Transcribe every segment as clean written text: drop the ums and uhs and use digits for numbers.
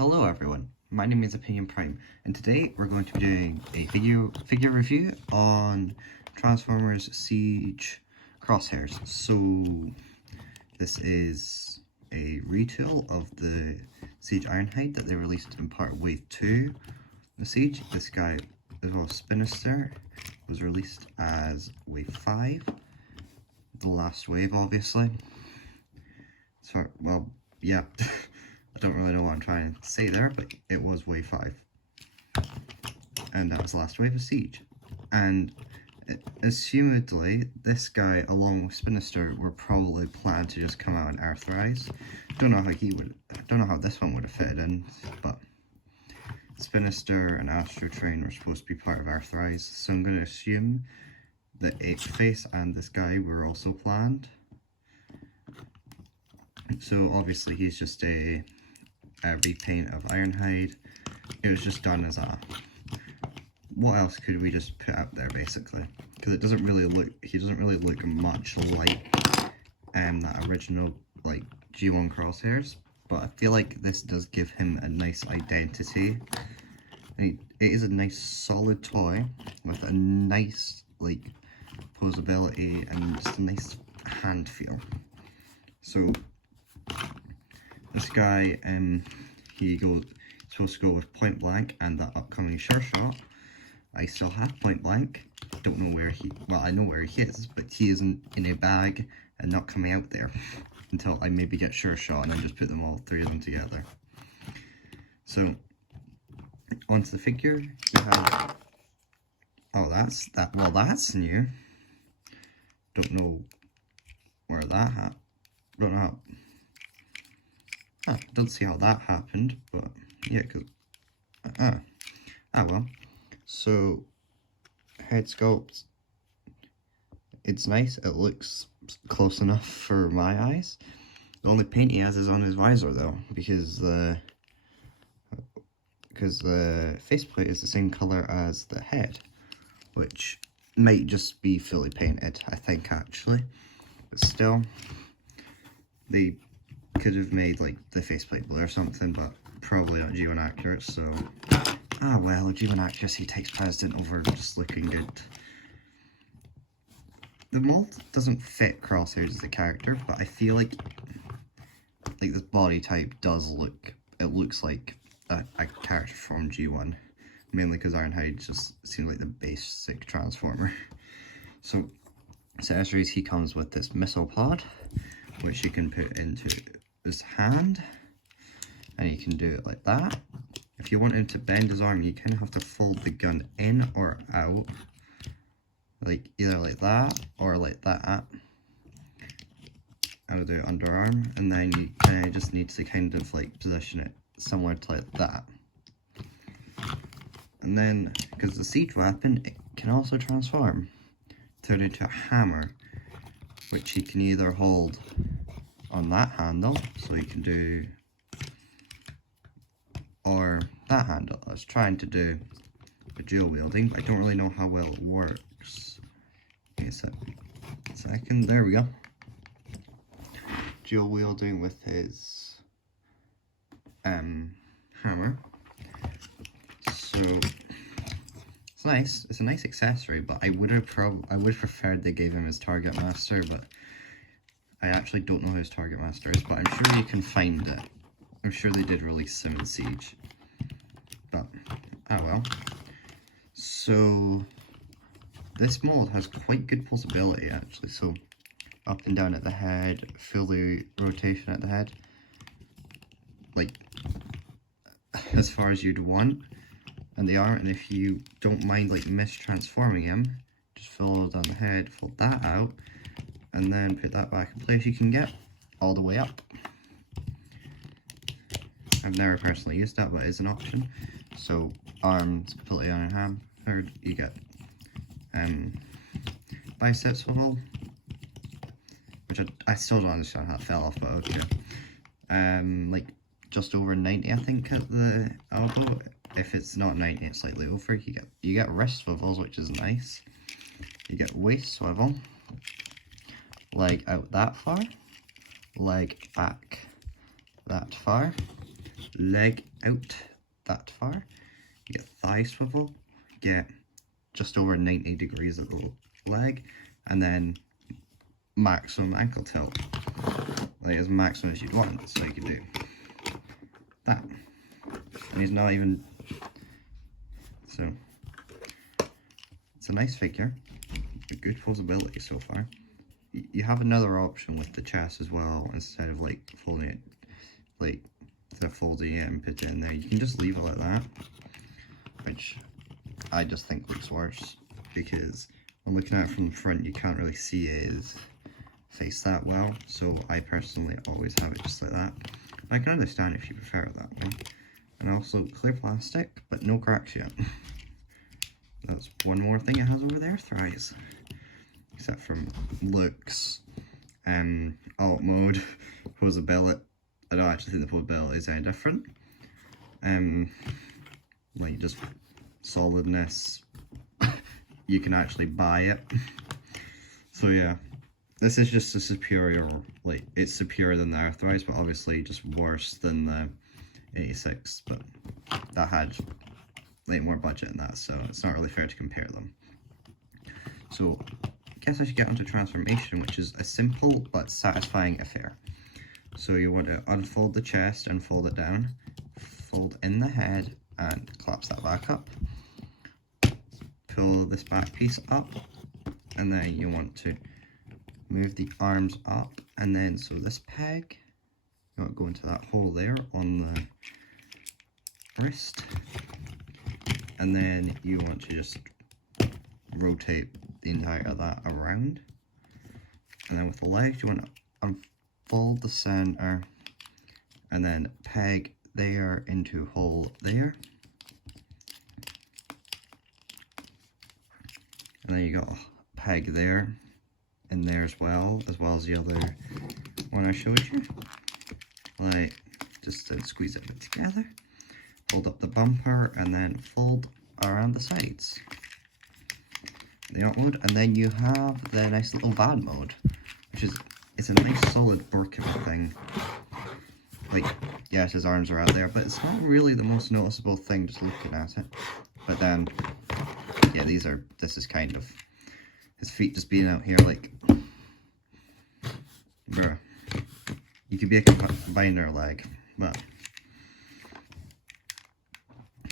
Hello everyone, my name is Opinion Prime, and today we're going to be doing a figure review on Transformers Siege Crosshairs. So this is a retool of the Siege Ironhide that they released in part Wave 2 the Siege. This guy, as well as Spinister, was released as Wave 5, the last wave obviously. So, well, yeah. I don't really know what I'm trying to say there, but it was Wave 5. And that was the last wave of Siege. And assumedly, this guy, along with Spinister, were probably planned to just come out and Earthrise. Don't know how this one would have fitted in, but Spinister and Astro Train were supposed to be part of Earthrise, so I'm going to assume that H-Face and this guy were also planned. So obviously he's just a repaint of Ironhide. It was just done as a, what else could we just put out there basically? Because it doesn't really look, he doesn't really look much like that original like G1 Crosshairs, but I feel like this does give him a nice identity. And it is a nice solid toy with a nice like posability and just a nice hand feel. So this guy, he's supposed to go with Point Blank and the upcoming Sure Shot. I still have Point Blank. Don't know where well, I know where he is, but he isn't in a bag and not coming out there until I maybe get Sure Shot and then just put them all three of them together. So, onto the figure, we have, oh, that's new. Don't know where that don't know how. Don't see how that happened, but yeah, because well. So head sculpt, it's nice. It looks close enough for my eyes. The only paint he has is on his visor though, because the faceplate is the same color as the head, which might just be fully painted, I think actually. But still, they could have made like the faceplate blue or something, but probably not G1 accurate, so well, G1 accuracy takes precedent over just looking good. The mold doesn't fit Crosshairs as a character, but I feel like this body type does looks like a character from G1, mainly because Ironhide just seems like the basic Transformer. So accessories, he comes with this missile pod, which you can put into his hand, and you can do it like that. If you want him to bend his arm, you kind of have to fold the gun in or out, like either like that or like that. I would do underarm, and then you kind of just need to kind of like position it somewhere to like that. And then, because the siege weapon, it can also transform, turn into a hammer, which you can either hold on that handle, so you can do, or that handle. I was trying to do a dual wielding, but I don't really know how well it works. Give me a second, there we go. Dual wielding with his hammer. So it's nice. It's a nice accessory, but I would have preferred they gave him his Target Master, but I actually don't know who his Target Master is, but I'm sure you can find it. I'm sure they did release him in Siege. But, well. So, this mold has quite good pulsability, actually. So, up and down at the head, fully rotation at the head. Like, as far as you'd want. And the arm, and if you don't mind, like, mistransforming him, just follow down the head, fold that out, and then put that back in place. You can get all the way up. I've never personally used that, but it's an option. So arms completely on your hand, or you get bicep swivel, which I still don't understand how it fell off, but okay. Like just over 90, I think, at the elbow. If it's not 90, it's slightly over. You get wrist swivels, which is nice. You get waist swivel. Leg out that far, leg back that far, leg out that far. You get thigh swivel, get just over 90 degrees at the leg, and then maximum ankle tilt, like as maximum as you'd want. So you can do that, and he's not even, so it's a nice figure, a good posability so far. You have another option with the chest as well. Instead of like folding it, like instead of folding it and put it in there, you can just leave it like that, which I just think looks worse, because when looking at it from the front you can't really see his face that well. So I personally always have it just like that. And I can understand if you prefer it that way. And also clear plastic, but no cracks yet. That's one more thing it has over their thighs. Except from looks, alt mode, posability. I don't actually think the posability is any different. Like just solidness, you can actually buy it. So yeah, this is just a superior, like it's superior than the Earthrise, but obviously just worse than the 86, but that had like more budget in that, so it's not really fair to compare them. So I guess I should get onto transformation, which is a simple but satisfying affair. So you want to unfold the chest and fold it down, fold in the head and collapse that back up, pull this back piece up, and then you want to move the arms up, and then so this peg, you want to go into that hole there on the wrist, and then you want to just rotate the entire of that around, and then with the legs you want to unfold the center and then peg there into hole there, and then you got a peg there in there as well as the other one I showed you. Like just to squeeze it together, hold up the bumper and then fold around the sides. The alt mode, and then you have the nice little van mode, which is, it's a nice solid Burkable thing. Like, yes, his arms are out there, but it's not really the most noticeable thing just looking at it. But then, yeah, this is kind of his feet just being out here, like, bruh, you could be a combiner leg, but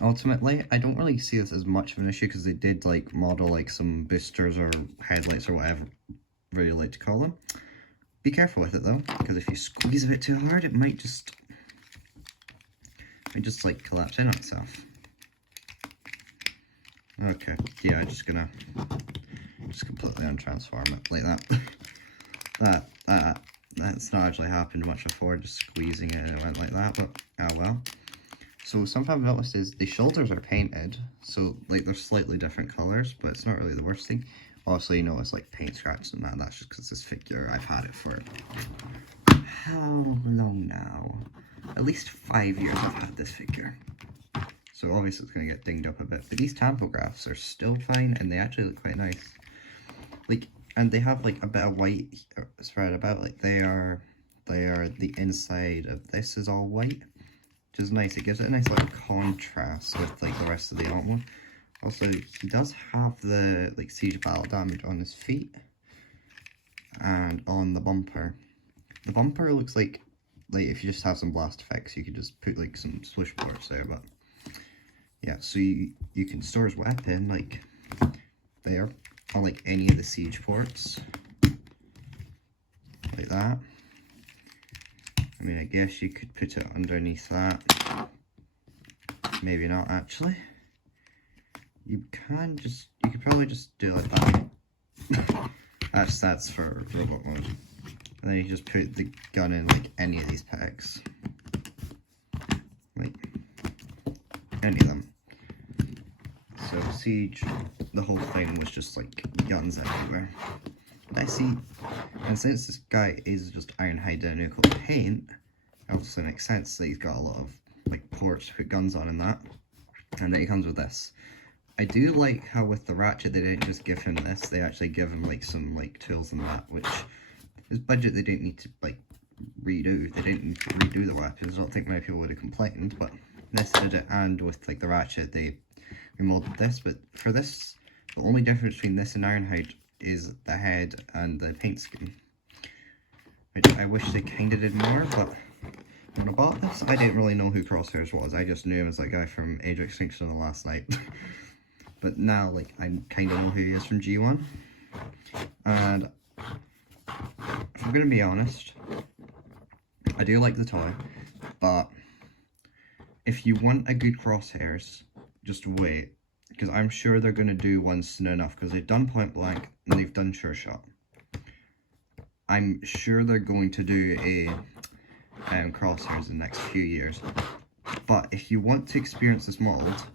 ultimately, I don't really see this as much of an issue, because they did like model like some boosters or headlights or whatever really like to call them. Be careful with it though, because if you squeeze a bit too hard, it might just like collapse in on itself. Okay, yeah, I'm just gonna completely untransform it like that. That's not actually happened much before, just squeezing it and it went like that, but oh well. So something I've noticed is the shoulders are painted, so like they're slightly different colours, but it's not really the worst thing. Also, you notice like paint scratches and that's just because this figure, I've had it for how long now? At least 5 years I've had this figure. So obviously it's going to get dinged up a bit, but these tampografts are still fine and they actually look quite nice. Like, and they have like a bit of white spread about, like they are the inside of this is all white. Which is nice, it gives it a nice like contrast with like the rest of the alt one. Also, he does have the like siege battle damage on his feet and on the bumper. The bumper looks like if you just have some blast effects, you could just put like some swoosh ports there, but yeah, so you can store his weapon like there on like any of the siege ports, like that. I mean, I guess you could put it underneath that. Maybe not, actually. You could probably just do it like that. That's for robot mode. And then you just put the gun in like any of these pegs. Like, any of them. So Siege, the whole thing was just like guns everywhere. I see, and since this guy is just Ironhide Dinoco paint, it obviously makes sense that he's got a lot of like ports to put guns on and that, and then he comes with this. I do like how with the Ratchet they didn't just give him this, they actually give him like some like tools and that, which his budget they didn't need to like redo. They didn't redo the weapons. I don't think many people would have complained, but this did it, and with like the ratchet, they remolded this. But for this, the only difference between this and Ironhide is the head and the paint scheme. Which I wish they kinda did more, but when I bought this, I didn't really know who Crosshairs was. I just knew him as that guy from Age of Extinction on the last night. But now, like, I kinda know who he is from G1. And if I'm gonna be honest, I do like the toy, but if you want a good Crosshairs, just wait, because I'm sure they're gonna do one soon enough, because they've done Point Blank and they've done Sure Shot. I'm sure they're going to do a Crosshairs in the next few years. But if you want to experience this mold,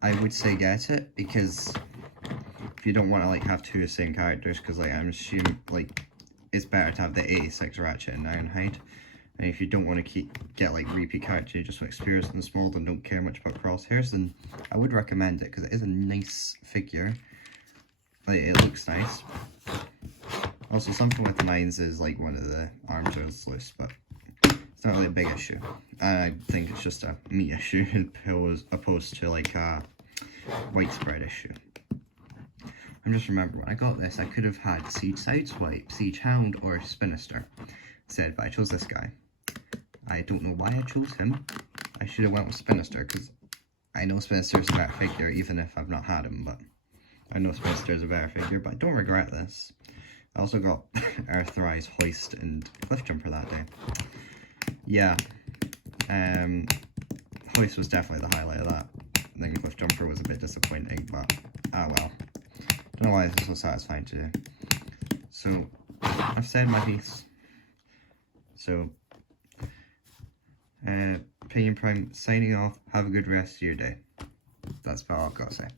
I would say get it, because if you don't want to like have two of the same characters, because like I'm assuming like it's better to have the 86 Ratchet and Ironhide. And if you don't want to get like repeat characters, you just want to experience this mold and don't care much about Crosshairs, then I would recommend it, because it is a nice figure. Like, it looks nice. Also, something with the mines is like one of the arms are loose, but it's not really a big issue. And I think it's just a me issue opposed to like a widespread issue. I'm just remembering when I got this, I could have had Siege Sideswipe, Siege Hound, or Spinister instead, but I chose this guy. I don't know why I chose him. I should have went with Spinister, because I know Spinister's a better figure, even if I've not had him, but I know Spinister's a better figure, but I don't regret this. I also got Earthrise, Hoist, and Cliffjumper that day. Yeah, Hoist was definitely the highlight of that. I think Cliffjumper was a bit disappointing, but ah well. Don't know why this is so satisfying to do. So, I've said my piece. So, Opinion Prime signing off. Have a good rest of your day. That's about all I've got to say.